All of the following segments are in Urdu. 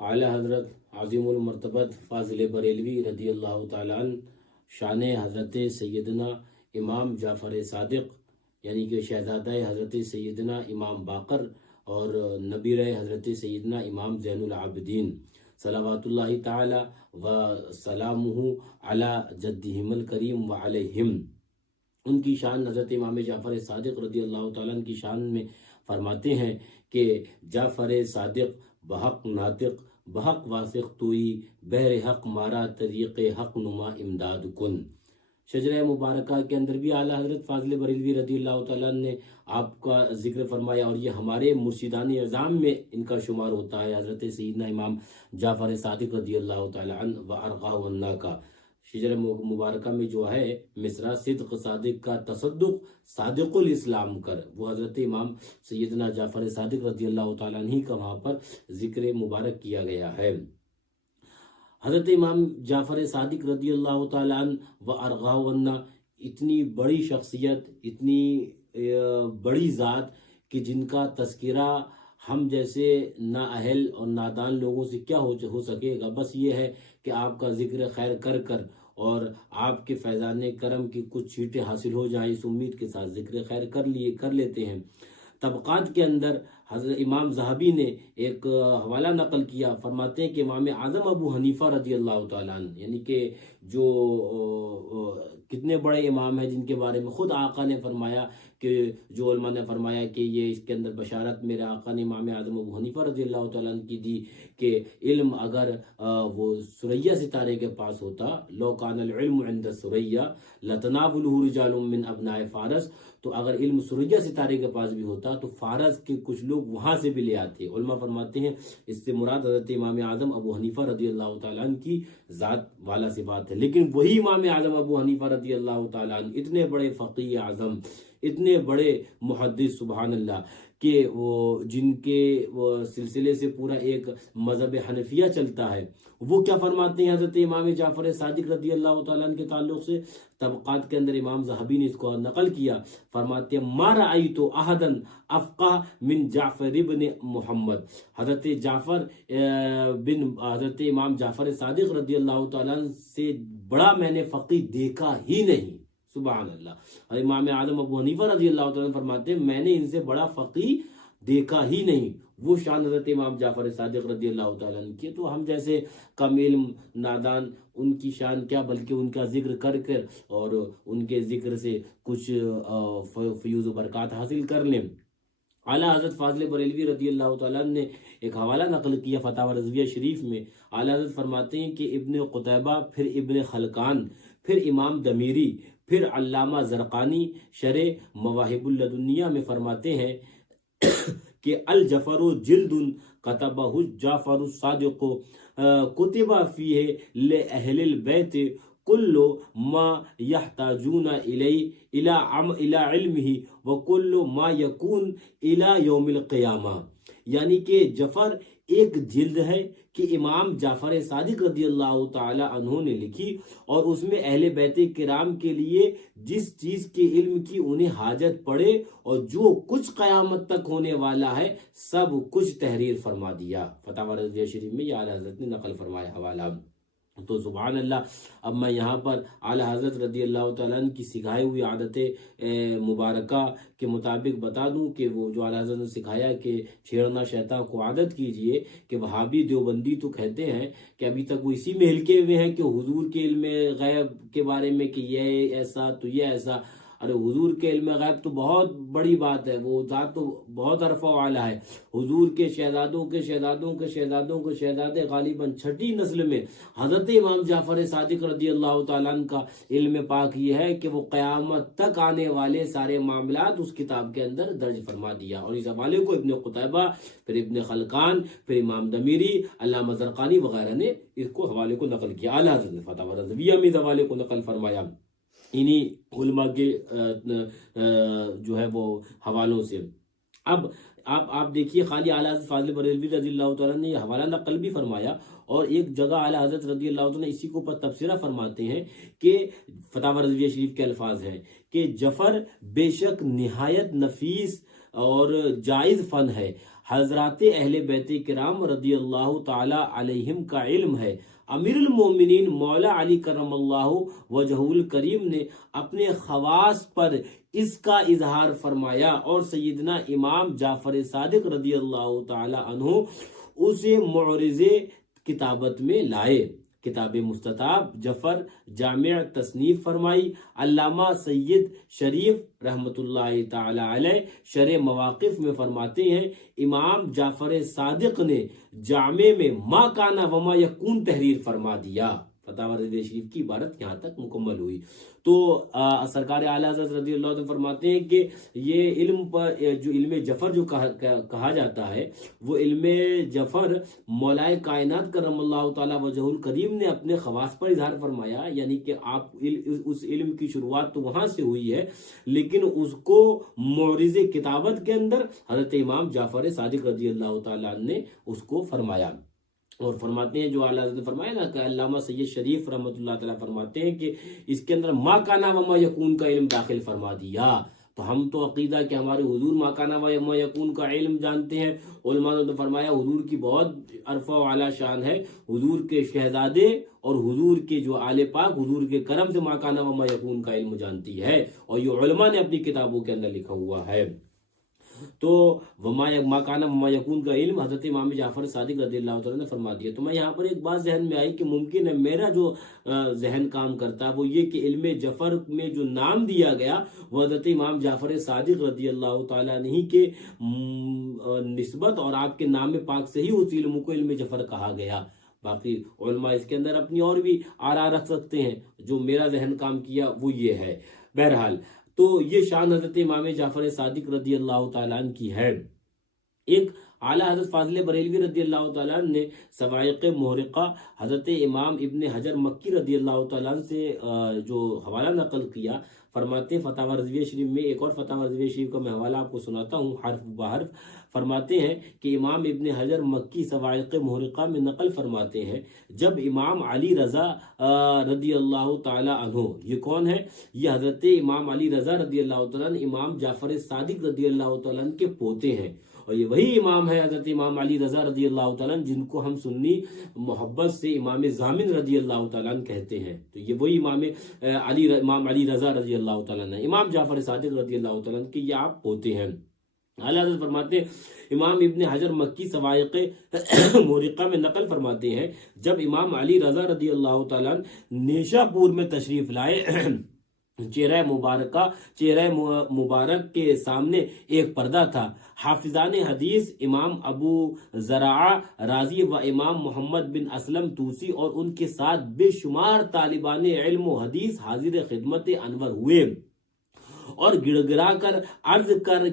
اعلی حضرت عظیم المرتبت فاضل بریلوی رضی اللہ تعالیٰ عنہ شان حضرت سیدنا امام جعفر صادق یعنی کہ شہزادہ حضرت سیدنا امام باقر اور نبیر حضرت سیدنا امام زین العابدین صلوات اللہ تعالی و سلامہ علی جدہم الکریم و علیہم، ان کی شان حضرت امام جعفر صادق رضی اللہ تعالیٰ عنہ کی شان میں فرماتے ہیں کہ جعفر صادق بحق ناطق بحق واسق توئی بحر حق مارا طریق حق نما امداد کن۔ شجرہ مبارکہ کے اندر بھی اعلیٰ حضرت فاضل بریلوی رضی اللہ تعالیٰ نے آپ کا ذکر فرمایا، اور یہ ہمارے مرشدان اعظام میں ان کا شمار ہوتا ہے، حضرت سیدنا امام جعفر صادق رضی اللہ تعالیٰ عنہ و ارغاہ عنہ کا۔ شجرہ مبارکہ میں جو ہے مصرع صدق صادق کا تصدق صادق الاسلام کر، وہ حضرت امام سیدنا جعفر صادق رضی اللہ تعالیٰ عنہ کا وہاں پر ذکر مبارک کیا گیا ہے۔ حضرت امام جعفر صادق رضی اللہ تعالیٰ عنہ و ارغاہ عنہ اتنی بڑی شخصیت، اتنی بڑی ذات کہ جن کا تذکرہ ہم جیسے نااہل اور نادان لوگوں سے کیا ہو سکے گا، بس یہ ہے کہ آپ کا ذکر خیر کر کر اور آپ کے فیضان کرم کی کچھ چھیٹیں حاصل ہو جائیں، اس امید کے ساتھ ذکر خیر کر لیتے ہیں۔ طبقات کے اندر حضرت امام ذہبی نے ایک حوالہ نقل کیا، فرماتے ہیں کہ امام اعظم ابو حنیفہ رضی اللہ تعالیٰ عنہ یعنی کہ جو کتنے بڑے امام ہیں جن کے بارے میں خود آقا نے فرمایا کہ جو علماء نے فرمایا کہ یہ اس کے اندر بشارت میرے آقا نے امام اعظم ابو حنیفہ رضی اللہ تعالیٰ عنہ کی دی کہ علم اگر وہ ثریا ستارے کے پاس ہوتا، لو کان العلم عند الثریا لتناولہ رجال من ابناء فارس، تو اگر علم ثریا ستارے کے پاس بھی ہوتا تو فارس کے کچھ لوگ وہاں سے بھی لے آتے۔ علماء فرماتے ہیں اس سے مراد حضرت امام اعظم ابو حنیفہ رضی اللہ تعالیٰ عنہ کی ذات والا سی بات ہے، لیکن وہی امام اعظم ابو حنیفہ رضی اللہ تعالیٰ عنہ اتنے بڑے فقیہ اعظم، اتنے بڑے محدث سبحان اللہ کہ وہ جن کے سلسلے سے پورا ایک مذہب حنفیہ چلتا ہے، وہ کیا فرماتے ہیں حضرت امام جعفر صادق رضی اللہ تعالیٰ عنہ کے تعلق سے؟ طبقات کے اندر امام ذہبی نے اس کو نقل کیا، فرماتے ہیں ما رأیت احدا افقہ من جعفر بن محمد، حضرت حضرت امام جعفر صادق رضی اللہ تعالیٰ عنہ سے بڑا میں نے فقیہ دیکھا ہی نہیں، سبحان اللہ۔ امام اعظم ابو حنیفہ رضی اللہ تعالیٰ عنہ فرماتے ہیں میں نے ان سے بڑا فقیہ دیکھا ہی نہیں، وہ شان حضرت امام جعفر صادق رضی اللہ تعالیٰ عنہ کی۔ تو ہم جیسے کم علم نادان ان کی شان کیا، بلکہ ان کا ذکر کر کر اور ان کے ذکر سے کچھ فیوز و برکات حاصل کر لیں۔ اعلیٰ حضرت فاضل بریلوی رضی اللہ تعالیٰ عنہ نے ایک حوالہ نقل کیا فتاوی رضویہ شریف میں، اعلیٰ حضرت فرماتے ہیں کہ ابن قتیبہ، پھر ابن خلقان، پھر امام دمیری، پھر علامہ زرقانی شرح مواہب اللدنیہ میں فرماتے ہیں کہ الجفر جلد کتبہ جعفر الصادق کتب فیہ لأہل البیت کل ما یحتاجون الی علمہ وکل ما یکون الی یوم القیامہ، یعنی کہ جفر ایک جلد ہے کہ امام جعفر صادق رضی اللہ تعالی عنہ نے لکھی، اور اس میں اہل بیت کرام کے لیے جس چیز کے علم کی انہیں حاجت پڑے اور جو کچھ قیامت تک ہونے والا ہے سب کچھ تحریر فرما دیا۔ فتاوی رضویہ شریف میں یہ اعلیٰ حضرت نے نقل فرمایا حوالہ۔ تو سبحان اللہ، اب میں یہاں پر اعلیٰ حضرت رضی اللہ تعالیٰ عنہ کی سکھائی ہوئی عادت مبارکہ کے مطابق بتا دوں کہ وہ جو اعلیٰ حضرت نے سکھایا کہ چھیڑنا شیطان کو عادت کیجئے، کہ وہابی دیوبندی تو کہتے ہیں کہ ابھی تک وہ اسی میں ہلکے ہوئے ہیں کہ حضور کے علم غیب کے بارے میں کہ یہ ایسا تو یہ ایسا۔ ارے حضور کے علم غیب تو بہت بڑی بات ہے، وہ ذات تو بہت عرفہ والا ہے۔ حضور کے شہزادوں کے شہزادوں کے شہزادوں کے شہزادے غالباً چھٹی نسل میں حضرت امام جعفر صادق رضی اللہ تعالیٰ عنہ کا علم پاک یہ ہے کہ وہ قیامت تک آنے والے سارے معاملات اس کتاب کے اندر درج فرما دیا، اور اس حوالے کو ابن قتیبہ، پھر ابن خلقان، پھر امام دمیری، علامہ زرقانی وغیرہ نے اس کو حوالے کو نقل کیا۔ اعلیٰ حضرت نے فتاوی رضویہ میں اس حوالے کو نقل فرمایا انہی علماء کے جو ہے وہ حوالوں سے۔ اب آپ دیکھیے خالی اعلیٰ حضرت فاضل بریلوی رضی اللہ تعالیٰ نے یہ حوالہ نقل بھی فرمایا، اور ایک جگہ اعلیٰ حضرت رضی اللہ تعالیٰ نے اسی کو پر تبصرہ فرماتے ہیں کہ فتاوی رضویہ شریف کے الفاظ ہیں کہ جفر بے شک نہایت نفیس اور جائز فن ہے، حضرات اہل بیت کرام رضی اللہ تعالی علیہم کا علم ہے۔ امیر المومنین مولا علی کرم اللہ وجہ الکریم نے اپنے خواص پر اس کا اظہار فرمایا اور سیدنا امام جعفر صادق رضی اللہ تعالی عنہ اسے معرضے کتابت میں لائے۔ کتاب مستطاب جفر جامع تصنیف فرمائی۔ علامہ سید شریف رحمۃ اللہ تعالی علیہ شرح مواقف میں فرماتے ہیں امام جعفر صادق نے جامع میں ما کانا وما یکون تحریر فرما دیا۔ فتاوی رضویہ شریف کی عبارت یہاں تک مکمل ہوئی۔ تو سرکار اعلیٰ حضرت رضی اللہ عنہ فرماتے ہیں کہ یہ علم پر جو علم جفر جو کہا جاتا ہے وہ علم جفر مولائے کائنات کرم اللہ تعالیٰ وجہ الکریم نے اپنے خواص پر اظہار فرمایا، یعنی کہ آپ اس علم کی شروعات تو وہاں سے ہوئی ہے، لیکن اس کو معرض کتابت کے اندر حضرت امام جعفر صادق رضی اللہ تعالیٰ نے اس کو فرمایا۔ اور فرماتے ہیں جو اعلیٰ حضرت نے فرمایا نا کہ علامہ سید شریف رحمۃ اللہ تعالیٰ فرماتے ہیں کہ اس کے اندر ما کانا وما یکون کا علم داخل فرما دیا۔ تو ہم تو عقیدہ کہ ہمارے حضور ما کانا وما یکون کا علم جانتے ہیں۔ علماء نے فرمایا حضور کی بہت عرفہ و اعلیٰ شان ہے، حضور کے شہزادے اور حضور کے جو آل پاک حضور کے کرم سے ما کانا وما یکون کا علم جانتی ہے، اور یہ علماء نے اپنی کتابوں کے اندر لکھا ہوا ہے۔ تو ما کانا وما یکون کا علم حضرت امام جعفر صادق رضی اللہ تعالیٰ نے فرما دیا۔ تو میں یہاں پر ایک بات ذہن میں آئی کہ ممکن ہے میرا جو ذہن کام کرتا ہے وہ یہ کہ علم جفر میں جو نام دیا گیا وہ حضرت امام جعفر صادق رضی اللہ تعالیٰ نے کے نسبت اور آپ کے نام پاک سے ہی اس علم کو علم جفر کہا گیا۔ باقی علماء اس کے اندر اپنی اور بھی آراء رکھ سکتے ہیں، جو میرا ذہن کام کیا وہ یہ ہے۔ بہرحال تو یہ شان حضرت امام جعفر صادق رضی اللہ تعالیٰ عنہ کی ہے۔ ایک اعلیٰ حضرت فاضل بریلوی رضی اللہ تعالیٰ عنہ نے صواعق محرقہ حضرت امام ابن حجر مکی رضی اللہ تعالیٰ عنہ سے جو حوالہ نقل کیا، فرماتے ہیں فتاوی رضویہ شریف میں، ایک اور فتاوی رضویہ شریف کا میں حوالہ آپ کو سناتا ہوں حرف بحرف۔ فرماتے ہیں کہ امام ابن حجر مکی صواعق محرقہ میں نقل فرماتے ہیں جب امام علی رضا رضی اللہ تعالی عنہ، یہ کون ہے؟ یہ حضرت امام علی رضا رضی اللہ تعالیٰ عنہ امام جعفر صادق رضی اللہ تعالیٰ عنہ کے پوتے ہیں، اور یہ وہی امام ہے حضرت امام علی رضا رضی اللہ تعالیٰ عنہ جن کو ہم سنی محبت سے امام ضامن رضی اللہ تعالیٰ عنہ کہتے ہیں۔ تو یہ وہی امام علی رضا رضی اللہ تعالیٰ عنہ امام جعفر صادق رضی اللہ تعالیٰ عنہ کے یہ آپ پوتے ہیں۔ اعلیٰ حضرت فرماتے ہیں امام ابن حجر مکی صواعق محرقہ میں نقل فرماتے ہیں جب امام علی رضا رضی اللہ تعالیٰ عنہ نیشا پور میں تشریف لائے، چہرہ مبارک کے سامنے ایک پردہ تھا۔ حافظان حدیث امام ابو زرعہ رازی و امام محمد بن اسلم توسی اور ان کے ساتھ بے شمار طالبان علم و حدیث حاضر خدمت انور ہوئے اور گڑ گڑا کر عرض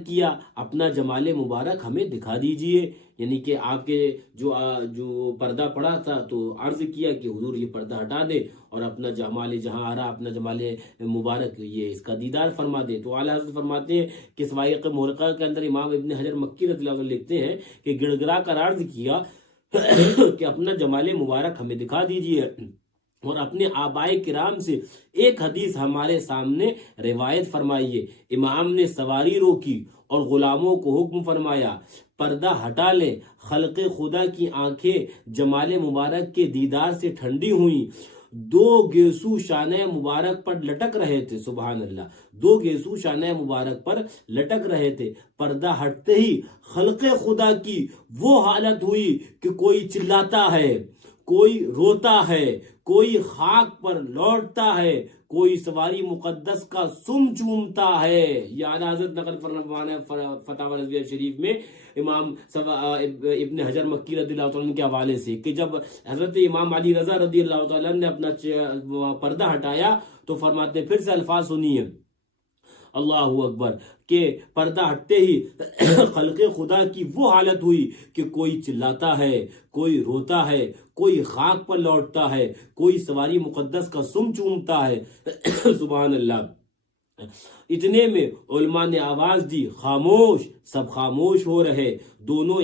کیا اپنا جمال مبارک ہمیں دکھا دیجئے، یعنی کہ آپ کے جو پردہ پڑا تھا تو عرض کیا کہ حضور یہ پردہ ہٹا دے اور اپنا جمال جہاں آ رہا اپنا جمال مبارک یہ اس کا دیدار فرما دے۔ تو اعلیٰ حضرت فرماتے ہیں کہ صواعق محرقہ کے اندر امام ابن حجر مکی رضی اللہ عنہ لکھتے ہیں کہ گڑ گڑا کر عرض کیا کہ اپنا جمال مبارک ہمیں دکھا دیجئے اور اپنے آبائے کرام سے ایک حدیث ہمارے سامنے روایت فرمائیے۔ امام نے سواری روکی اور غلاموں کو حکم فرمایا پردہ ہٹا لیں۔ خلق خدا کی آنکھیں جمال مبارک کے دیدار سے ٹھنڈی ہوئیں، دو گیسو شانہ مبارک پر لٹک رہے تھے، سبحان اللہ، دو گیسو شانہ مبارک پر لٹک رہے تھے۔ پردہ ہٹتے ہی خلق خدا کی وہ حالت ہوئی کہ کوئی چلاتا ہے، کوئی روتا ہے، کوئی خاک پر لوٹتا ہے، کوئی سواری مقدس کا سم چومتا ہے۔ یہ اعلیٰ حضرت نقل فرمانے فتاوی رضویہ شریف میں امام ابن حجر مکی رضی اللہ تعالیٰ عنہ کے حوالے سے کہ جب حضرت امام علی رضا رضی اللہ تعالیٰ عنہ نے اپنا پردہ ہٹایا تو فرماتے ہیں، پھر سے الفاظ سنیے، اللہ اکبر، کہ پردہ ہٹتے ہی خلق خدا کی وہ حالت ہوئی کہ کوئی چلاتا ہے، کوئی روتا ہے، کوئی خاک پر لوٹتا ہے، کوئی سواری مقدس کا سم چومتا ہے، سبحان اللہ۔ اتنے میں علماء نے آواز دی، خاموش، سب خاموش ہو رہے۔ دونوں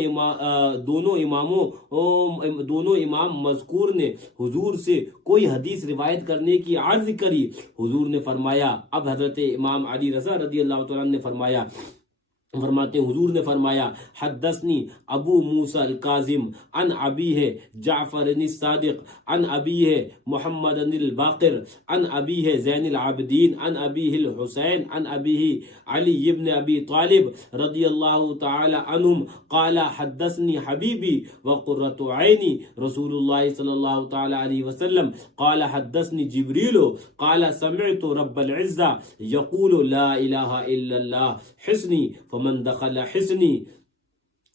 امام مذکور نے حضور سے کوئی حدیث روایت کرنے کی عرض کری۔ حضور نے فرمایا، اب حضرت امام علی رضا رضی اللہ تعالیٰ نے فرمایا فرماتے ہیں حضور نے فرمایا حدثنی ابو موسیٰ الکاظم عن ابیہ جعفر الصادق عن ابیہ محمد الباقر عن ابیہ زین العابدین عن ابیہ الحسین عن ابیہ علی ابن ابی طالب رضی اللہ تعالی عنہم قال حدثنی حبیبی وقرۃ عینی رسول اللہ صلی اللہ تعالی علیہ وسلم قال حدثنی جبریل قال سمعت رب العزہ یقول لا الہ الا اللہ حسنی من دخل حسنی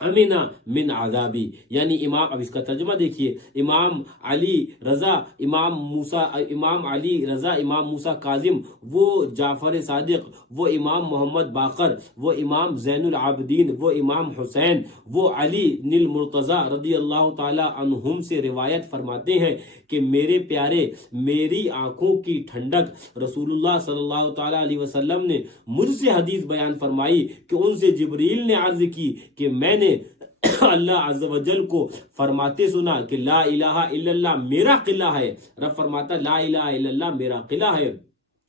امنا من عذابی، یعنی امام، اب اس کا ترجمہ دیکھیے، امام علی رضا امام موسیٰ کاظم، وہ جعفر صادق، وہ امام محمد باقر، وہ امام زین العابدین، وہ امام حسین، وہ علی نیل مرتضی رضی اللہ تعالی عنہم سے روایت فرماتے ہیں کہ میرے پیارے، میری آنکھوں کی ٹھنڈک رسول اللہ صلی اللہ تعالی علیہ وسلم نے مجھ سے حدیث بیان فرمائی کہ ان سے جبریل نے عرض کی کہ میں نے اللہ عز و جل کو فرماتے سنا کہ لا الہ الا اللہ میرا قلعہ ہے۔ رب فرماتا لا الہ الا اللہ میرا قلعہ ہے،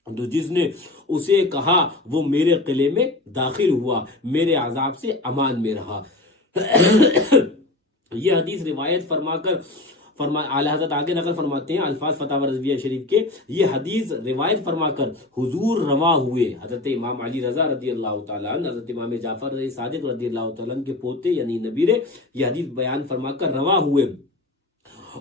تو جس نے اسے کہا وہ میرے قلعے میں داخل ہوا، میرے عذاب سے امان میں رہا۔ یہ حدیث روایت اعلیٰ حضرت آگے نقل فرماتے ہیں الفاظ فتاوی رضویہ شریف کے، یہ حدیث روایت فرما کر حضور روا ہوئے، حضرت امام علی رضا رضی اللہ تعالیٰ عنہ، حضرت امام جعفر صادق رضی اللہ تعالیٰ عنہ کے پوتے یعنی نبیرے، یہ حدیث بیان فرما کر روا ہوئے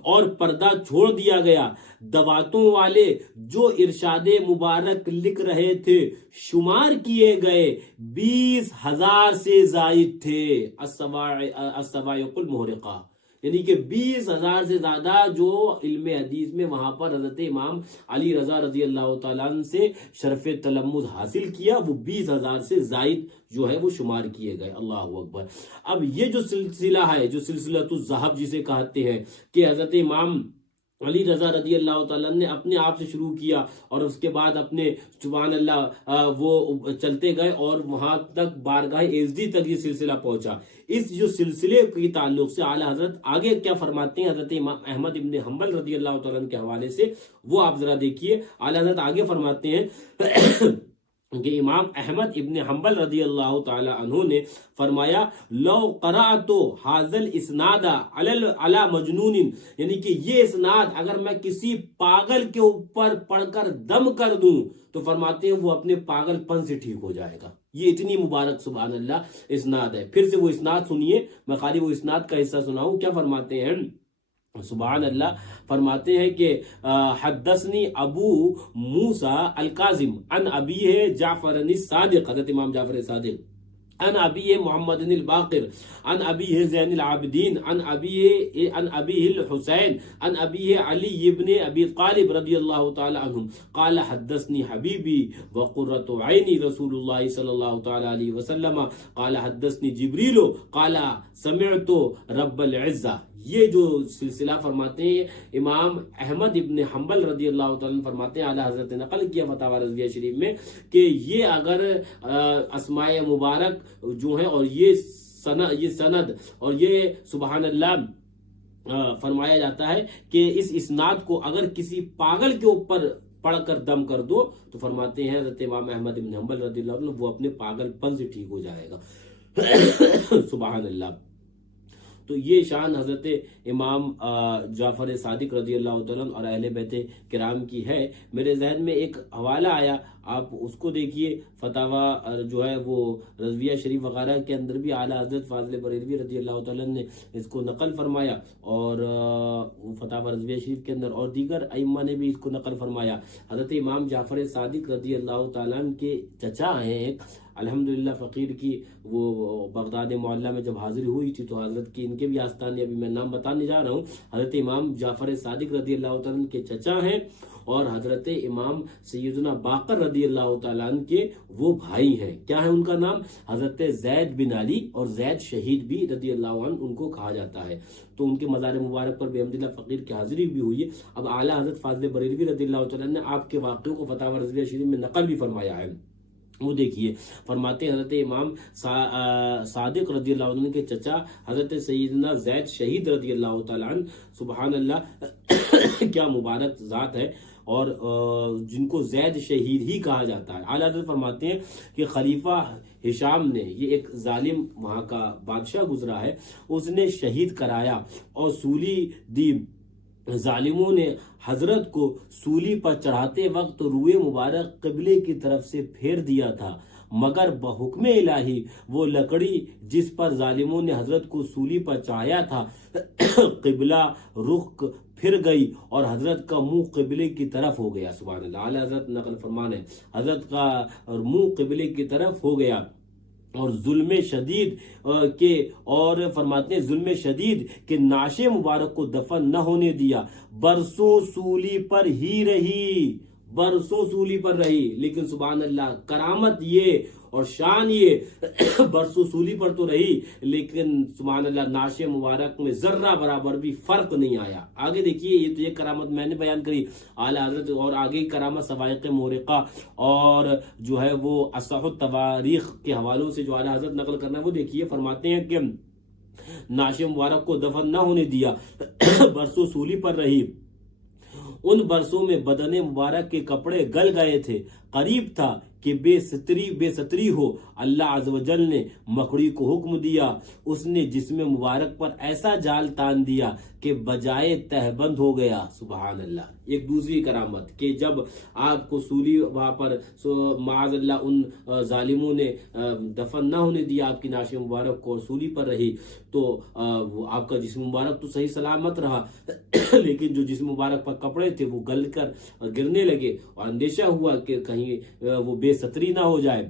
اور پردہ چھوڑ دیا گیا۔ دواتوں والے جو ارشاد مبارک لکھ رہے تھے شمار کیے گئے 20,000 سے زائد تھے، الصواعق المحرقہ، یعنی کہ 20,000 سے زیادہ جو علم حدیث میں وہاں پر حضرت امام علی رضا رضی اللہ تعالیٰ عنہ سے شرف تلمذ حاصل کیا، وہ 20,000 سے زائد جو ہے وہ شمار کیے گئے۔ اللہ اکبر۔ اب یہ جو سلسلہ ہے، جو سلسلۃ الذہب جسے کہتے ہیں، کہ حضرت امام علی رضا رضی اللہ تعالیٰ نے اپنے آپ سے شروع کیا اور اس کے بعد اپنے سبحان اللہ وہ چلتے گئے اور وہاں تک بارگاہ ایزدی تک یہ سلسلہ پہنچا۔ اس جو سلسلے کی تعلق سے اعلیٰ حضرت آگے کیا فرماتے ہیں حضرت امام احمد ابن حنبل رضی اللہ تعالیٰ عنہ کے حوالے سے، وہ آپ ذرا دیکھیے۔ اعلیٰ حضرت آگے فرماتے ہیں کہ امام احمد ابن حنبل رضی اللہ تعالی عنہ نے فرمایا لو قرأت هذا الاسناد علی مجنون، یعنی کہ یہ اسناد اگر میں کسی پاگل کے اوپر پڑھ کر دم کر دوں تو فرماتے ہیں وہ اپنے پاگل پن سے ٹھیک ہو جائے گا۔ یہ اتنی مبارک سبحان اللہ اسناد ہے۔ پھر سے وہ اسناد سنیے، میں خالی وہ اسناد کا حصہ سناؤں، کیا فرماتے ہیں سبحان اللہ، فرماتے ہیں کہ حدثنی ابو موسیٰ الکاظم عن ابیہ جعفر الصادق، حضرت امام جعفر صادق، عن ابیہ محمد الباقر عن ابیہ زین العابدین عن ابیہ الحسین عن ابیہ علی ابن ابی طالب رضی اللہ تعالی عنہ قال حدثنی حبیبی وقرۃ عینی رسول اللہ صلی اللہ تعالی علیہ وسلم قال حدثنی جبریل قال سمعت رب العزہ۔ یہ جو سلسلہ فرماتے ہیں امام احمد ابن حنبل رضی اللہ تعالیٰ فرماتے ہیں، اعلیٰ حضرت نقل کیا فتاوی رضویہ شریف میں، کہ یہ اگر اسماء مبارک جو ہیں اور یہ سند اور یہ سبحان اللہ فرمایا جاتا ہے کہ اس اسناد کو اگر کسی پاگل کے اوپر پڑھ کر دم کر دو تو فرماتے ہیں حضرت امام احمد ابن حنبل رضی اللہ عنہ وہ اپنے پاگل پن سے ٹھیک ہو جائے گا۔ سبحان اللہ۔ تو یہ شان حضرت امام جعفر صادق رضی اللہ تعالیٰ اور اہل بیت کرام کی ہے۔ میرے ذہن میں ایک حوالہ آیا، آپ اس کو دیکھیے، فتاوی جو ہے وہ رضویہ شریف وغیرہ کے اندر بھی اعلیٰ حضرت فاضل بریلوی رضی اللہ تعالیٰ نے اس کو نقل فرمایا، اور فتاوی رضویہ شریف کے اندر اور دیگر ائمہ نے بھی اس کو نقل فرمایا۔ حضرت امام جعفر صادق رضی اللہ تعالیٰ کے چچا ہیں ایک، الحمدللہ فقیر کی وہ بغداد معلیٰ میں جب حاضری ہوئی تھی تو حضرت کی ان کے بھی آستانے، ابھی میں نام بتانے جا رہا ہوں، حضرت امام جعفر صادق رضی اللہ تعالیٰ کے چچا ہیں، اور حضرت امام سیدنا باقر رضی اللہ تعالیٰ عنہ کے وہ بھائی ہیں۔ کیا ہے ان کا نام؟ حضرت زید بن علی، اور زید شہید بھی رضی اللہ عنہ ان کو کہا جاتا ہے۔ تو ان کے مزار مبارک پر بحمدللہ فقیر کی حاضری بھی ہوئی ہے۔ اب اعلیٰ حضرت فاضل بریلوی رضی اللہ تعالیٰ نے آپ کے واقعوں کو فتاوی رضویہ شریف میں نقل بھی فرمایا ہے۔ وہ دیکھیے، فرماتے ہیں حضرت امام صادق رضی اللہ عنہ کے چچا حضرت سیدنا زید شہید رضی اللہ تعالیٰ عنہ، سبحان اللہ کیا مبارک ذات ہے، اور جن کو زید شہید ہی کہا جاتا ہے۔ اعلیٰ حضرت فرماتے ہیں کہ خلیفہ ہشام نے، یہ ایک ظالم وہاں کا بادشاہ گزرا ہے، اس نے شہید کرایا اور سولی دی۔ ظالموں نے حضرت کو سولی پر چڑھاتے وقت روئے مبارک قبلے کی طرف سے پھیر دیا تھا، مگر بحکم الہی وہ لکڑی جس پر ظالموں نے حضرت کو سولی پر چڑھایا تھا قبلہ رخ پھر گئی اور حضرت کا منہ قبلے کی طرف ہو گیا۔ سبحان اللہ۔ اعلیٰ حضرت نقل فرمان ہے حضرت کا منہ قبلے کی طرف ہو گیا اور ظلم شدید کے، اور فرماتے ہیں ظلم شدید کے نعش مبارک کو دفن نہ ہونے دیا، برسوں سولی پر ہی رہی، برسوں سولی پر رہی۔ لیکن سبحان اللہ، کرامت یہ اور شان یہ برسوں سولی پر تو رہی، لیکن سبحان اللہ نعش مبارک میں ذرہ برابر بھی فرق نہیں آیا۔ آگے دیکھیے، یہ تو یہ کرامت میں نے بیان کری اعلیٰ حضرت، اور آگے کرامت سوائق مورقہ اور جو ہے وہ اصح التواریخ کے حوالوں سے جو اعلیٰ حضرت نقل کرنا ہے وہ دیکھیے۔ فرماتے ہیں کہ نعش مبارک کو دفن نہ ہونے دیا، برسوں سولی پر رہی، ان برسوں میں بدن مبارک کے کپڑے گل گئے تھے، قریب تھا کہ بے ستری ہو۔ اللہ عز و جل نے مکڑی کو حکم دیا، اس نے جسم مبارک پر ایسا جال تان دیا کہ بجائے تہبند ہو گیا۔ سبحان اللہ۔ ایک دوسری کرامت کہ جب آپ کو سولی وہاں پر معاذ اللہ ان ظالموں نے دفن نہ ہونے دیا آپ کی نعش مبارک کو اور سولی پر رہی، تو آپ کا جسم مبارک تو صحیح سلامت رہا لیکن جو جسم مبارک پر کپڑے تھے وہ گل کر گرنے لگے اور اندیشہ ہوا کہ کہیں وہ بے ستری نہ ہو جائے،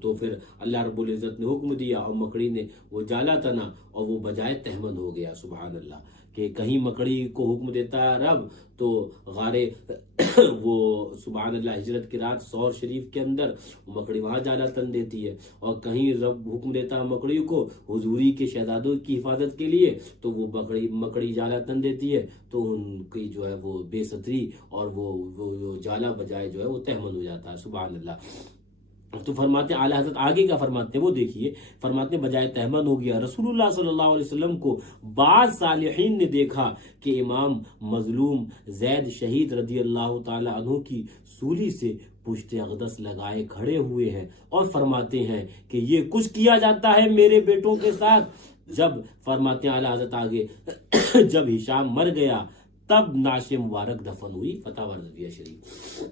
تو پھر اللہ رب العزت نے حکم دیا اور مکڑی نے وہ جالا تنا اور وہ بجائے تہمند ہو گیا۔ سبحان اللہ، کہ کہیں مکڑی کو حکم دیتا ہے رب تو غارے وہ سبحان اللہ ہجرت کی رات سور شریف کے اندر مکڑی وہاں جالا تن دیتی ہے، اور کہیں رب حکم دیتا ہے مکڑی کو حضوری کے شہزادوں کی حفاظت کے لیے تو وہ مکڑی جالا تن دیتی ہے، تو ان کی جو ہے وہ بے ستری اور وہ جالا بجائے جو ہے وہ تہمند ہو جاتا ہے۔ سبحان اللہ۔ تو فرماتے ہیں اعلیٰ حضرت آگے کا فرماتے ہیں وہ دیکھیے، فرماتے ہیں بجائے تہمند ہو گیا۔ رسول اللہ صلی اللہ علیہ وسلم کو بعض صالحین نے دیکھا کہ امام مظلوم زید شہید رضی اللہ تعالی عنہ کی سولی سے پشت اقدس لگائے کھڑے ہوئے ہیں اور فرماتے ہیں کہ یہ کچھ کیا جاتا ہے میرے بیٹوں کے ساتھ۔ جب فرماتے ہیں اعلیٰ حضرت آگے جب ہشام مر گیا تب نعش مبارک دفن ہوئی۔ فتح رضویہ شریف۔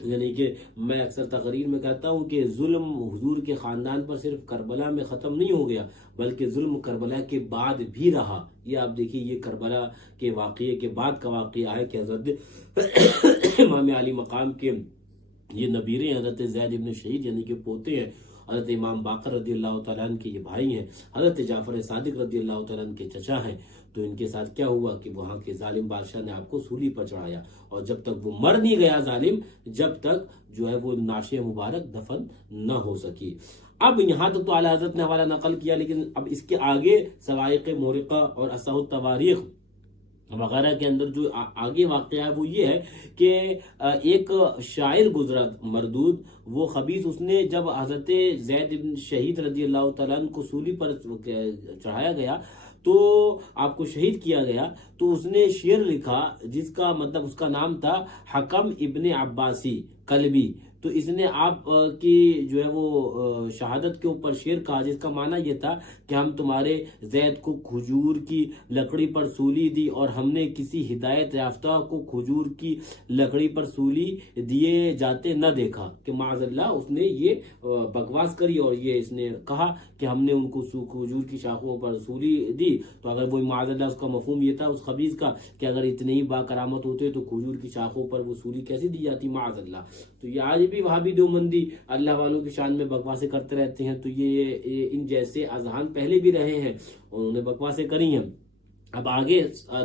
یعنی کہ میں اکثر تقریر میں کہتا ہوں کہ ظلم حضور کے خاندان پر صرف کربلا میں ختم نہیں ہو گیا، بلکہ ظلم کربلا کے بعد بھی رہا۔ یہ آپ دیکھیے، یہ کربلا کے واقعے کے بعد کا واقعہ ہے کہ حضرت امام علی مقام کے یہ نبیرے حضرت زید ابن شہید یعنی کہ پوتے ہیں، حضرت امام باقر رضی اللہ تعالیٰ عنہ کے یہ بھائی ہیں، حضرت جعفر صادق رضی اللہ تعالیٰ عنہ کے چچا ہیں۔ تو ان کے ساتھ کیا ہوا کہ وہاں کے ظالم بادشاہ نے آپ کو سولی پر چڑھایا، اور جب تک وہ مر نہیں گیا ظالم، جب تک جو ہے وہ نعش مبارک دفن نہ ہو سکی۔ اب یہاں تک تو اعلیٰ حضرت نے حوالہ نقل کیا، لیکن اب اس کے آگے سوائق مورقہ اور اصح التواریخ وغیرہ کے اندر جو آگے واقعہ ہے وہ یہ ہے کہ ایک شاعر گزرا مردود، وہ خبیث، اس نے جب حضرت زید بن شہید رضی اللہ تعالیٰ عنہ کو سولی پر چڑھایا گیا تو آپ کو شہید کیا گیا، تو اس نے شعر لکھا جس کا مطلب اس کا نام تھا حکم ابن عباسی کلبی۔ تو اس نے آپ کی جو ہے وہ شہادت کے اوپر شعر کہا جس کا معنی یہ تھا کہ ہم تمہارے زید کو کھجور کی لکڑی پر سولی دی اور ہم نے کسی ہدایت یافتہ کو کھجور کی لکڑی پر سولی دیے جاتے نہ دیکھا، کہ معاذ اللہ اس نے یہ بکواس کری اور یہ اس نے کہا کہ ہم نے ان کو کھجور کی شاخوں پر سولی دی۔ تو اگر وہ معاذ اللہ اس کا مفہوم یہ تھا اس خبیث کا کہ اگر اتنے ہی با کرامت ہوتے تو کھجور کی شاخوں پر وہ سولی کیسے دی جاتی، معاذ اللہ۔ تو یہ آج بھی وہابی دیوبندی اللہ والوں کی شان میں بکواسیں کرتے رہتے ہیں، تو یہ ان جیسے اذہان پہلے بھی رہے ہیں، انہوں نے بکواسیں کری ہیں۔ اب آگے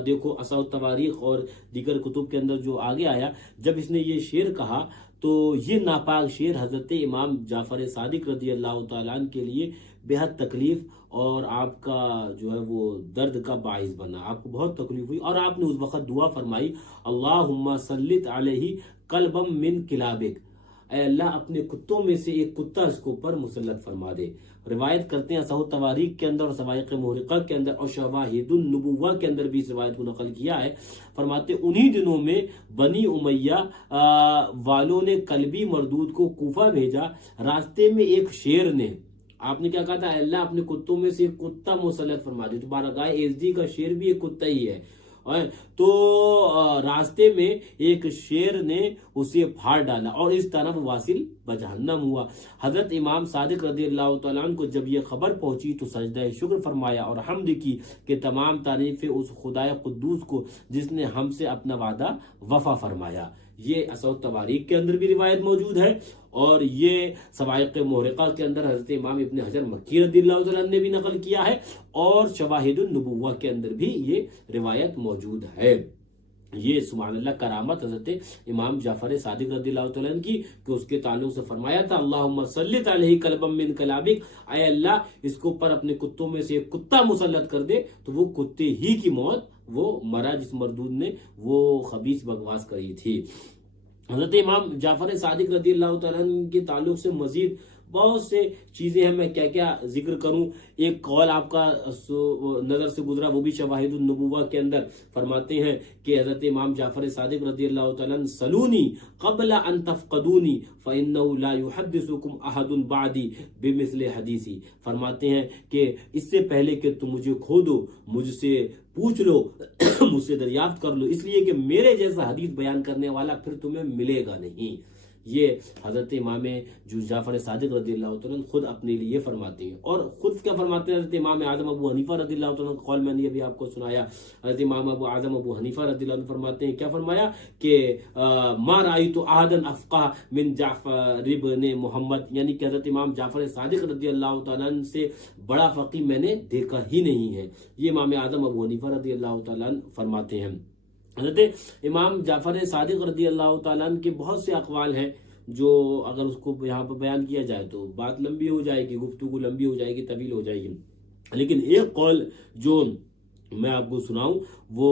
دیکھو اصح التواریخ اور دیگر کتب کے اندر جو آگے آیا، جب اس نے یہ شعر کہا تو یہ ناپاک شعر حضرت امام جعفر صادق رضی اللہ تعالیٰ عنہ کے لیے بہت تکلیف اور آپ کا جو ہے وہ درد کا باعث بنا، آپ کو بہت تکلیف ہوئی، اور آپ نے اس وقت دعا فرمائی اللہم سلط علیہ قلبا من کلابک، اے اللہ اپنے کتوں میں سے ایک کتا اس کے اوپر مسلط فرما دے۔ روایت کرتے ہیں صحیح تواریخ کے اندر اور سوائق محرقہ کے اندر اور شواہد النبوہ کے اندر بھی اس روایت کو نقل کیا ہے، فرماتے انہی دنوں میں بنی امیہ والوں نے کلبی مردود کو کوفہ بھیجا، راستے میں ایک شیر نے، آپ نے کیا کہا تھا، اللہ اپنے کتوں میں سے ایک کتا مسلط فرما دے، تو بارگاہ ایزدی کا شیر بھی ایک کتا ہی ہے، تو راستے میں ایک شیر نے اسے پھاڑ ڈالا اور اس طرح وہ واصل بجہنم ہوا۔ حضرت امام صادق رضی اللہ تعالیٰ عنہ کو جب یہ خبر پہنچی تو سجدہ شکر فرمایا اور حمد کی کہ تمام تعریفیں اس خدائے قدوس کو جس نے ہم سے اپنا وعدہ وفا فرمایا۔ یہ اصحاح تواریخ کے اندر بھی روایت موجود ہے اور یہ سوائق محرقہ کے اندر حضرت امام ابن حجر مکی رضی اللہ تعالیٰ عنہ نے بھی نقل کیا ہے اور شواہد النبوہ کے اندر بھی یہ روایت موجود ہے۔ یہ سبحان اللہ کرامت حضرت امام جعفر صادق رضی اللہ تعالیٰ عنہ کی کہ اس کے تعلق سے فرمایا تھا اللہم سلط علیہ کلبا من کلابک، اے اللہ اس کو پر اپنے کتوں میں سے ایک کتا مسلط کر دے، تو وہ کتے ہی کی موت وہ مرا جس مردود نے وہ خبیث بکواس کری تھی۔ حضرت امام جعفر صادق رضی اللہ تعالیٰ عنہ کے تعلق سے مزید بہت سے چیزیں ہیں، میں کیا کیا ذکر کروں۔ ایک قول آپ کا نظر سے گزرا، وہ بھی شواہد النبوہ کے اندر فرماتے ہیں کہ حضرت امام جعفر صادق رضی اللہ تعالیٰ عنہ سلونی قبل ان تفقدونی فإنه لا يحدثكم احد بعدی بمثل حدیثی، فرماتے ہیں کہ اس سے پہلے کہ تم مجھے کھو دو، مجھ سے پوچھ لو، مجھ سے دریافت کر لو، اس لیے کہ میرے جیسا حدیث بیان کرنے والا پھر تمہیں ملے گا نہیں۔ یہ حضرت امام جعفر صادق رضی اللہ تعالیٰ عنہ خود اپنے لیے فرماتے ہیں، اور خود کیا فرماتے ہیں حضرت امام اعظم ابو حنیفہ رضی اللہ تعالیٰ عنہ قول میں نے ابھی آپ کو سنایا۔ حضرت امام اعظم ابو حنیفہ رضی اللہ عنہ فرماتے ہیں، کیا فرمایا کہ ما رأیت احدا افقہ من جعفر ابن محمد، یعنی کہ حضرت امام جعفر صادق رضی اللہ تعالیٰ عنہ سے بڑا فقیہ میں نے دیکھا ہی نہیں ہے۔ یہ امام اعظم ابو حنیفہ رضی اللہ تعالیٰ عنہ فرماتے ہیں۔ حضرت امام جعفر صادق رضی اللہ تعالیٰ عنہ کے بہت سے اقوال ہیں جو اگر اس کو یہاں پر بیان کیا جائے تو بات لمبی ہو جائے گی، گفتگو لمبی ہو جائے گی، طویل ہو جائے گی، لیکن ایک قول جو میں آپ کو سناؤں وہ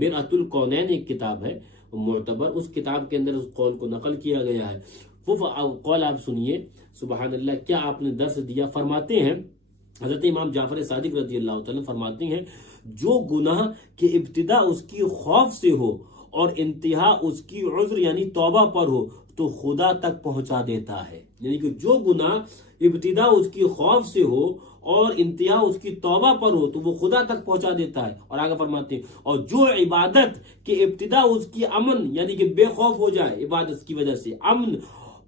مرآت الکونین ایک کتاب ہے معتبر، اس کتاب کے اندر اس قول کو نقل کیا گیا ہے۔ وہ قول آپ سنیے، سبحان اللہ کیا آپ نے درس دیا۔ فرماتے ہیں حضرت امام جعفر صادق رضی اللہ تعالیٰ فرماتے ہیں، جو گناہ کی ابتدا اس کی خوف سے ہو اور انتہا اس کی عذر یعنی توبہ پر ہو تو خدا تک پہنچا دیتا ہے، یعنی کہ جو گناہ ابتدا اس کی خوف سے ہو اور انتہا اس کی توبہ پر ہو تو وہ خدا تک پہنچا دیتا ہے۔ اور آگے فرماتے ہیں، اور جو عبادت کی ابتدا اس کی امن یعنی کہ بے خوف ہو جائے، عبادت کی وجہ سے امن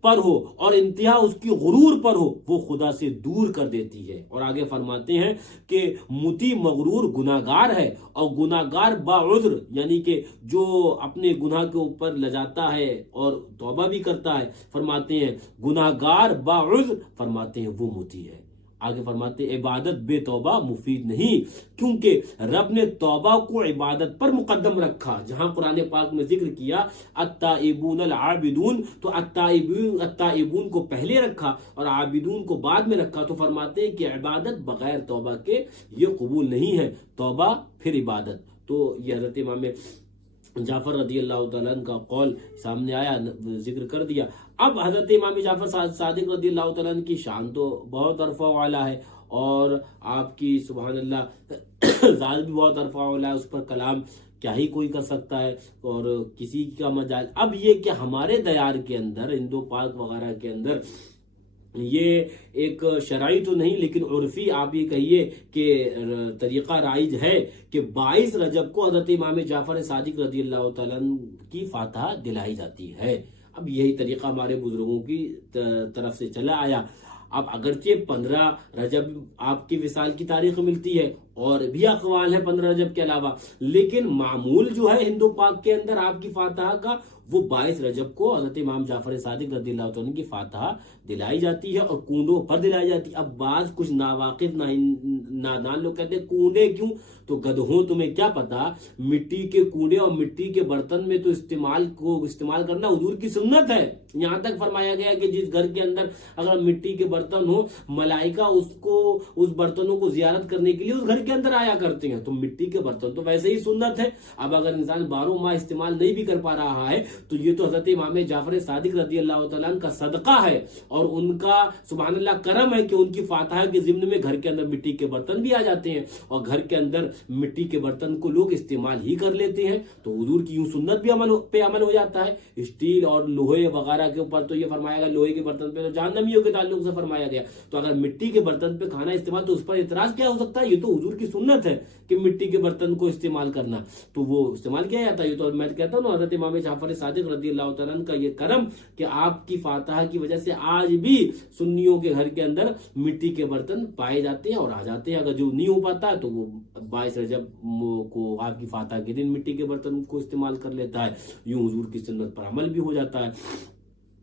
پر ہو اور انتہا اس کی غرور پر ہو، وہ خدا سے دور کر دیتی ہے۔ اور آگے فرماتے ہیں کہ متی مغرور گناہگار ہے اور گناہگار باعذر یعنی کہ جو اپنے گناہ کے اوپر لجاتا ہے اور توبہ بھی کرتا ہے، فرماتے ہیں گناہگار باعذر، فرماتے ہیں وہ متی ہے۔ آگے فرماتے ہیں عبادت بے توبہ مفید نہیں، کیونکہ رب نے توبہ کو عبادت پر مقدم رکھا۔ جہاں قرآن پاک میں ذکر کیا التائبون العابدون، تو التائبون کو پہلے رکھا اور عابدون کو بعد میں رکھا، تو فرماتے ہیں کہ عبادت بغیر توبہ کے یہ قبول نہیں ہے، توبہ پھر عبادت۔ تو یہ حضرت امام جعفر رضی اللہ تعالیٰ عنہ کا قول سامنے آیا، ذکر کر دیا۔ اب حضرت امام جعفر صادق رضی اللہ تعالیٰ عنہ کی شان تو بہت عرفہ والا ہے اور آپ کی سبحان اللہ ذات بھی بہت عرفہ والا ہے، اس پر کلام کیا ہی کوئی کر سکتا ہے اور کسی کا مجال۔ اب یہ کہ ہمارے دیار کے اندر، ہندو پاک وغیرہ کے اندر یہ ایک شرعی تو نہیں لیکن عرفی آپ یہ کہیے کہ طریقہ رائج ہے کہ 22 رجب کو حضرت امام جعفر صادق رضی اللہ تعالیٰ کی فاتحہ دلائی جاتی ہے۔ اب یہی طریقہ ہمارے بزرگوں کی طرف سے چلا آیا۔ اب اگرچہ 15 رجب آپ کی وصال کی تاریخ ملتی ہے اور بھی اقوال ہے 15 رجب کے علاوہ، لیکن معمول جو ہے ہندو پاک کے اندر آپ کی فاتحہ کا وہ 22 رجب کو حضرت امام جعفر صادق رضی اللہ عنہ کی فاتحہ دلائی جاتی ہے اور کنڈوں پر دلائی جاتی ہے۔ اب بعض کچھ ناواقف نادان لوگ کہتے ہیں کنڈے کیوں؟ تو گدھوں تمہیں کیا پتا، مٹی کے کنڈے اور مٹی کے برتن میں تو استعمال کرنا حضور کی سنت ہے۔ یہاں تک فرمایا گیا کہ جس گھر کے اندر اگر مٹی کے برتن ہو، ملائکہ اس برتنوں کو زیارت کرنے کے لیے اس گھر کے اندر آیا کرتے ہیں، تو مٹی کے برتن تو ویسے ہی سنت ہے۔ اب اگر انسان 12 ماہ استعمال نہیں بھی کر پا رہا ہے تو یہ تو حضرت امام جعفر صادق رضی اللہ تعالیٰ عنہ کا صدقہ ہے اور ان کا سبحان اللہ کرم ہے کہ ان کی فاتحہ کے ضمن میں گھر کے اندر مٹی کے برتن بھی آ جاتے ہیں اور گھر کے اندر مٹی کے برتن کو لوگ استعمال ہی کر لیتے ہیں. تو حضور کی یوں سنت بھی عمل ہو جاتا ہے. اسٹیل اور لوہے وغیرہ کے اوپر تو یہ فرمایا گیا لوہے کے برتن پہ تو جہنمیوں کے تعلق سے فرمایا گیا. تو اگر مٹی کے برتن پہ کھانا استعمال تو اس پر اعتراض کیا ہو سکتا ہے؟ یہ تو حضور کی سنت ہے کہ مٹی کے برتن کو استعمال کرنا, تو وہ استعمال کیا جاتا ہے. یہ تو میں کہتا ہوں نا حضرت امام جعفر صادق رضی اللہ تعالیٰ عنہ کا یہ کرم کہ آپ کی فاتحہ کی وجہ سے آج بھی سنیوں کے گھر کے اندر مٹی کے برتن پائے جاتے ہیں اور آ جاتے ہیں. اگر جو نہیں ہو پاتا ہے تو وہ 22 رجب کو آپ کی فاتحہ کے دن مٹی کے برتن کو استعمال کر لیتا ہے. یوں حضور کی سنت پر عمل بھی ہو جاتا ہے.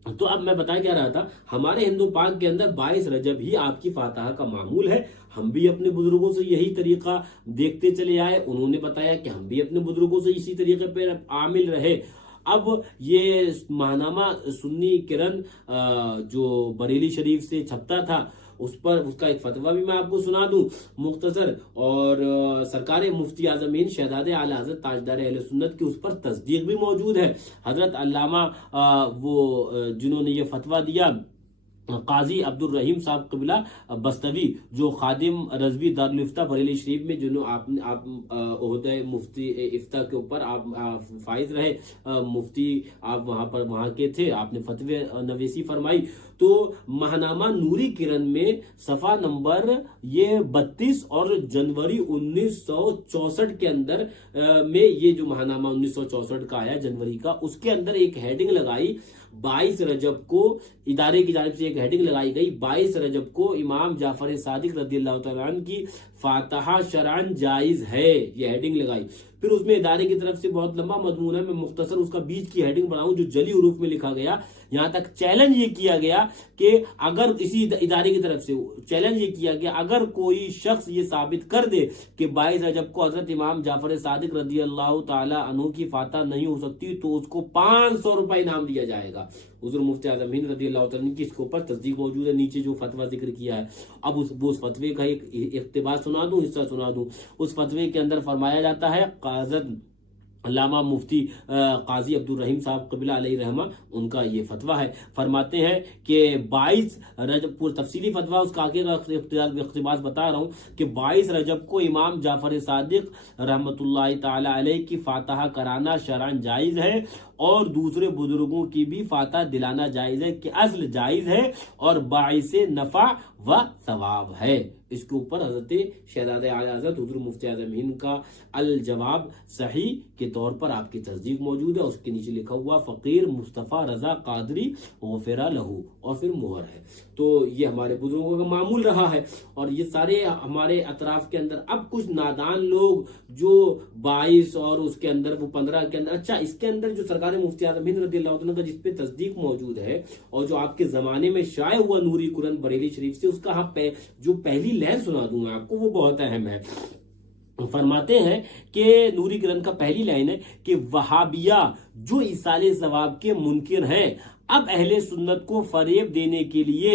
تو اب میں بتا کیا رہا تھا, ہمارے ہندو پاک کے اندر 22 رجب ہی آپ کی فاتحہ کا معمول ہے. ہم بھی اپنے بزرگوں سے یہی طریقہ دیکھتے چلے آئے, انہوں نے بتایا کہ ہم بھی اپنے بزرگوں سے اسی طریقے پہ عامل رہے. اب یہ ماہنامہ سنی کرن جو بریلی شریف سے چھپتا تھا اس پر اس کا ایک فتویٰ بھی میں آپ کو سنا دوں مختصر, اور سرکار مفتی اعظم ہند شہزادے اعلی حضرت تاجدار اہل سنت کی اس پر تصدیق بھی موجود ہے. حضرت علامہ وہ جنہوں نے یہ فتویٰ دیا قاضی عبد الرحیم صاحب قبلہ بستوی, جو خادم رضوی دارالفتہ بریلی شریف میں جنہوں آپ عہدہ مفتی افتاء کے اوپر آپ فائز رہے, مفتی آپ وہاں کے تھے, آپ نے فتوی نویسی فرمائی. تو ماہنامہ نوری کرن میں صفحہ نمبر یہ 32 اور جنوری 1964 کے اندر میں یہ جو ماہنامہ 1964 کا آیا جنوری کا, اس کے اندر ایک ہیڈنگ لگائی 22 رجب کو, ادارے کی جانب سے ایک ہیڈنگ لگائی گئی 22 رجب کو امام جعفر صادق رضی اللہ تعالیٰ عنہ کی فاتحہ شرعاً جائز ہے, یہ ہیڈنگ لگائی. پھر اس میں ادارے کی طرف سے بہت لمبا مضمون ہے, میں مختصر اس کا بیچ کی ہیڈنگ بناؤں جو جلی حروف میں لکھا گیا. یہاں تک چیلنج یہ کیا گیا کہ اگر اسی ادارے کی طرف سے چیلنج یہ کیا گیا اگر کوئی شخص یہ ثابت کر دے کہ 22 رجب کو حضرت امام جعفر صادق رضی اللہ تعالی عنہ کی فاتحہ نہیں ہو سکتی تو اس کو 500 روپے انعام دیا جائے گا. حضور مفتی اعظم ہند رضی اللہ تعالیٰ عنہ کی اس کے اوپر تصدیق موجود ہے, نیچے جو فتویٰ ذکر کیا ہے. اب اس فتوے کا ایک اقتباس سنا دوں, حصہ سنا دوں. اس فتوے کے اندر فرمایا جاتا ہے حضرت علامہ مفتی قاضی عبد الرحیم صاحب قبلہ علیہ رحمہ ان کا یہ فتویٰ ہے. فرماتے ہیں کہ 22 رجب پور تفصیلی فتویٰ اس کا آگے کا اقتباس بتا رہا ہوں کہ 22 رجب کو امام جعفر صادق رحمۃ اللہ تعالی علیہ کی فاتحہ کرانا شرعاً جائز ہے اور دوسرے بزرگوں کی بھی فاتحہ دلانا جائز ہے کہ اصل جائز ہے اور باعث نفع و ثواب ہے. اس کے اوپر حضرت شہزادہ اعلی حضرت حضور مفتی اعظم ہند کا الجواب صحیح کے طور پر آپ کی تصدیق موجود ہے. اس کے نیچے لکھا ہوا فقیر مصطفیٰ رضا قادری غفر لہو اور پھر مہر ہے. تو یہ ہمارے بزرگوں کا معمول رہا ہے اور یہ سارے ہمارے اطراف کے اندر. اب کچھ نادان لوگ جو 22 اور اس کے اندر وہ 15 کے اندر, اچھا اس کے اندر جو سرکار مفتی اعظم ہند رضی اللہ عنہ کا جس پہ تصدیق موجود ہے اور جو آپ کے زمانے میں شائع ہوا نوری قرآن بریلی شریف سے, اس کا جو پہلی لہر سنا دوں میں آپ کو, وہ بہت اہم ہے. فرماتے ہیں کہ نوری کرن کا پہلی لائن ہے کہ وہابیہ جو ایصال ثواب کے منکر ہیں اب اہل سنت کو فریب دینے کے لیے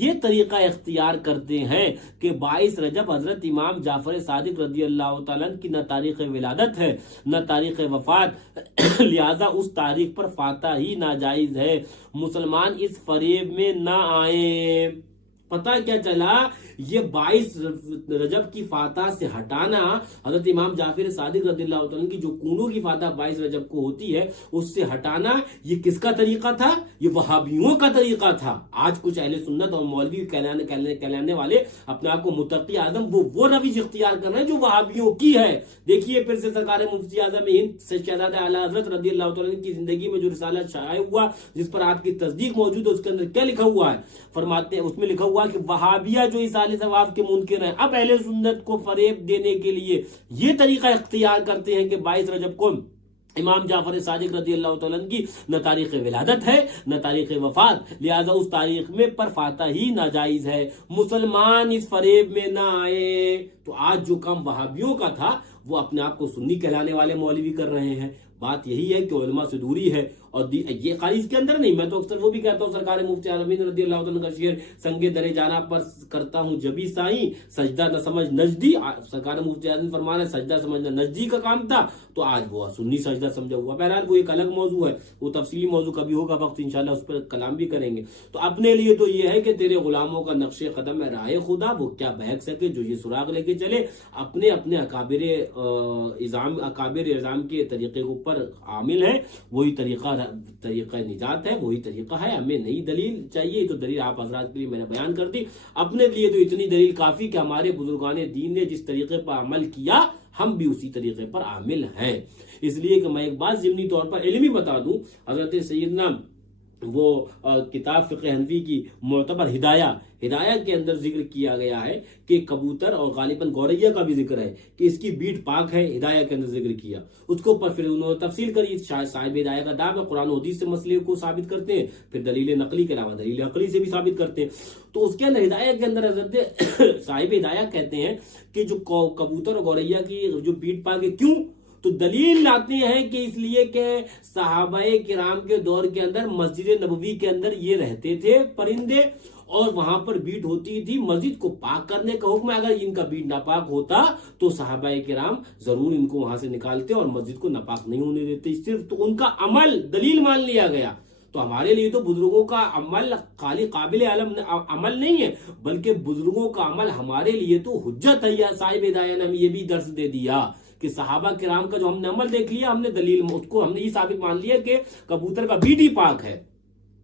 یہ طریقہ اختیار کرتے ہیں کہ 22 رجب حضرت امام جعفر صادق رضی اللہ تعالیٰ کی نہ تاریخ ولادت ہے نہ تاریخ وفات, لہذا اس تاریخ پر فاتحہ ہی ناجائز ہے. مسلمان اس فریب میں نہ آئیں. پتہ کیا چلا, یہ 22 رجب کی فاتحہ سے ہٹانا, حضرت امام جعفر صادق رضی اللہ تعالیٰ کی جو کونوں کی فاتحہ 22 رجب کو ہوتی ہے اس سے ہٹانا, یہ کس کا طریقہ تھا؟ یہ وہابیوں کا طریقہ تھا. آج کچھ اہل سنت اور مولوی کہلانے والے اپنے آپ کو متقی اعظم وہ روش اختیار کر رہے ہیں جو وہابیوں کی ہے. دیکھیے پھر سے سرکار مفتی اعظم ہند شہزادہ اعلی حضرت رضی اللہ تعالیٰ کی زندگی میں جو رسالہ شائع ہوا جس پر آپ کی تصدیق موجود ہے, اس کے اندر کیا لکھا ہوا ہے؟ فرماتے ہیں اس میں لکھا ہوا کہ وہابیہ جو ایصال ثواب کے منکر ہیں اب اہل سنت کو فریب دینے کے لیے یہ طریقہ اختیار کرتے ہیں کہ 22 رجب کو امام جعفر صادق رضی اللہ تعالیٰ کی نہ تاریخ ولادت ہے نہ تاریخ وفات, لہذا اس تاریخ میں پر فاتحہ ہی ناجائز ہے. مسلمان اس فریب میں نہ آئے. تو آج جو کام وہابیوں کا تھا وہ اپنے آپ کو سنی کہلانے والے مولوی کر رہے ہیں. بات یہی ہے کہ علماء سے دوری ہے اور یہ خالی اس کے اندر نہیں, میں تو اکثر وہ بھی کہتا ہوں سرکار مفتی اعظم ہند رضی اللہ عنہ کا شعر سنگ درے جانا پر کرتا ہوں جبھی سائیں سجدہ نہ سمجھ نجدی. سرکار مفتی اعظم فرمانا ہے سجدہ سمجھنا نجدی کا کام تھا, تو آج وہ سنی سجدہ قاعدہ سمجھا ہوا. بہرحال وہ ایک الگ موضوع ہے, وہ تفصیلی موضوع کبھی ہوگا وقت انشاءاللہ اس پر کلام بھی کریں گے. تو اپنے لیے تو یہ ہے کہ تیرے غلاموں کا نقش قدم ہے راہ خدا, وہ کیا بہک سکے جو یہ سراغ لے کے چلے. اپنے اپنے اکابر اعظام کے طریقے کے اوپر عامل ہے, وہی طریقہ نجات ہے, وہی طریقہ ہے. ہمیں نئی دلیل چاہیے, تو دلیل آپ حضرات کے لیے میں نے بیان کر دی. اپنے لیے تو اتنی دلیل کافی کہ ہمارے بزرگان دین نے جس طریقے پر عمل کیا ہم بھی اسی طریقے پر عامل ہیں. اس لیے کہ میں ایک بات ضمنی طور پر علمی بتا دوں, حضرت سیدنا وہ کتاب فقہ حنفی کی معتبر ہدایہ کے اندر ذکر کیا گیا ہے کہ کبوتر اور غالباً گوریا کا بھی ذکر ہے کہ اس کی بیٹ پاک ہے, ہدایہ کے اندر ذکر کیا. اس کو پر پھر انہوں نے تفصیل کری, صاحب ہدایہ کا دعویٰ قرآن و حدیث سے مسئلے کو ثابت کرتے ہیں, پھر دلیل نقلی کے علاوہ دلیل عقلی سے بھی ثابت کرتے ہیں. تو اس کے اندر ہدایہ کے اندر حضرت صاحب ہدایہ کہتے ہیں کہ جو کبوتر اور گوریا کی جو بیٹ پاک ہے, کیوں؟ تو دلیل لاتے ہیں کہ اس لیے کہ صحابہ کرام کے دور کے اندر مسجد نبوی کے اندر یہ رہتے تھے پرندے, اور وہاں پر بیٹ ہوتی تھی. مسجد کو پاک کرنے کا حکم ہے, اگر ان کا بیٹ ناپاک ہوتا تو صحابہ کرام ضرور ان کو وہاں سے نکالتے اور مسجد کو ناپاک نہیں ہونے دیتے. صرف تو ان کا عمل دلیل مان لیا گیا. تو ہمارے لیے تو بزرگوں کا عمل خالی قابل عمل نہیں ہے, بلکہ بزرگوں کا عمل ہمارے لیے تو حجت ہے. یا صاحب ہدایہ نے ہمیں یہ بھی درس دے دیا کہ صحابہ کرام کا جو ہم نے عمل دیکھ لیا, ہم نے دلیل اس کو ہم نے یہ ثابت مان لیا کہ کبوتر کا بیٹ ہی پاک ہے,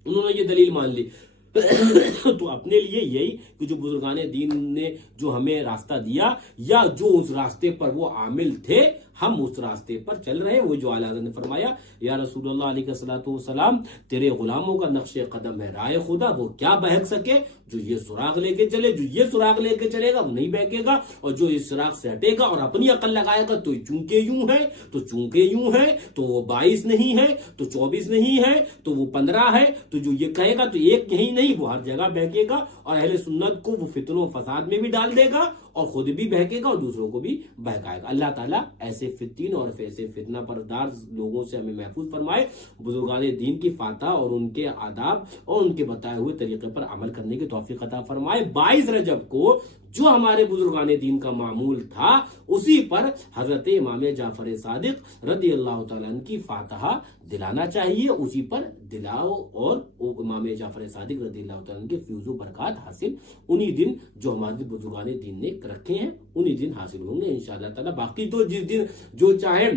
انہوں نے یہ دلیل مان لی. تو اپنے لیے یہی کہ جو بزرگان دین نے جو ہمیں راستہ دیا, یا جو اس راستے پر وہ عامل تھے, ہم اس راستے پر چل رہے ہیں. وہ جو اعلیٰ حضرت نے فرمایا یا رسول اللہ علیہ السلام, تیرے غلاموں کا نقش قدم ہے راہ خدا, وہ کیا بہک سکے جو یہ سراغ لے کے چلے. جو یہ سراغ لے کے چلے گا وہ نہیں بہکے گا, اور جو اس سراغ سے ہٹے گا اور اپنی عقل لگائے گا تو چونکہ یوں ہے تو چونکہ یوں ہے, تو وہ 22 نہیں ہے تو 24 نہیں ہے تو وہ 15 ہے, تو جو یہ کہے گا تو ایک یہی نہیں, وہ ہر جگہ بہکے گا. اور اہل سنت کو وہ فتنوں و فساد میں بھی ڈال دے گا, اور خود بھی بہکے گا اور دوسروں کو بھی بہکائے گا. اللہ تعالیٰ ایسے فتین اور ایسے فتنہ پردار لوگوں سے ہمیں محفوظ فرمائے. بزرگان دین کی فاتح اور ان کے آداب اور ان کے بتائے ہوئے طریقے پر عمل کرنے کی توفیق عطا فرمائے. 22 رجب کو جو ہمارے بزرگان دین کا معمول تھا, اسی پر حضرت امام جعفر صادق رضی اللہ تعالیٰ عنہ کی فاتحہ دلانا چاہیے. اسی پر دلاؤ اور امام جعفر صادق رضی اللہ تعالیٰ عنہ کے فیوز و برکات حاصل انہی دن جو ہمارے بزرگان دین نے رکھے ہیں انہی دن حاصل ہوں گے انشاءاللہ تعالیٰ. باقی تو جس دن جو چاہیں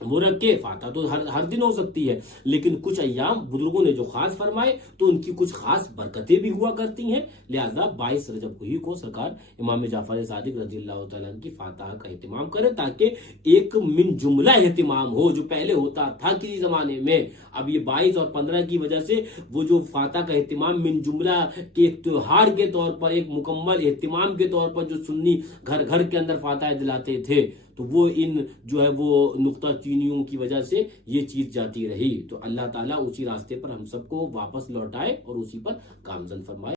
وہ رکھے, فاتحہ تو ہر دن ہو سکتی ہے, لیکن کچھ ایام بزرگوں نے جو خاص فرمائے تو ان کی کچھ خاص برکتیں بھی ہوا کرتی ہیں. لہذا 22 رجب کو ہی کو سرکار امام جعفر صادق رضی اللہ تعالیٰ عنہ کی فاتحہ کا اہتمام کرے, تاکہ ایک من جملہ اہتمام ہو جو پہلے ہوتا تھا کسی زمانے میں. اب یہ 22 اور 15 کی وجہ سے وہ جو فاتحہ کا اہتمام من جملہ کے تہوار کے طور پر, ایک مکمل اہتمام کے طور پر جو سنی گھر گھر کے اندر فاتحہ دلاتے تھے, تو وہ ان جو ہے وہ نقطہ چینیوں کی وجہ سے یہ چیز جاتی رہی. تو اللہ تعالیٰ اسی راستے پر ہم سب کو واپس لوٹائے اور اسی پر گامزن فرمائے.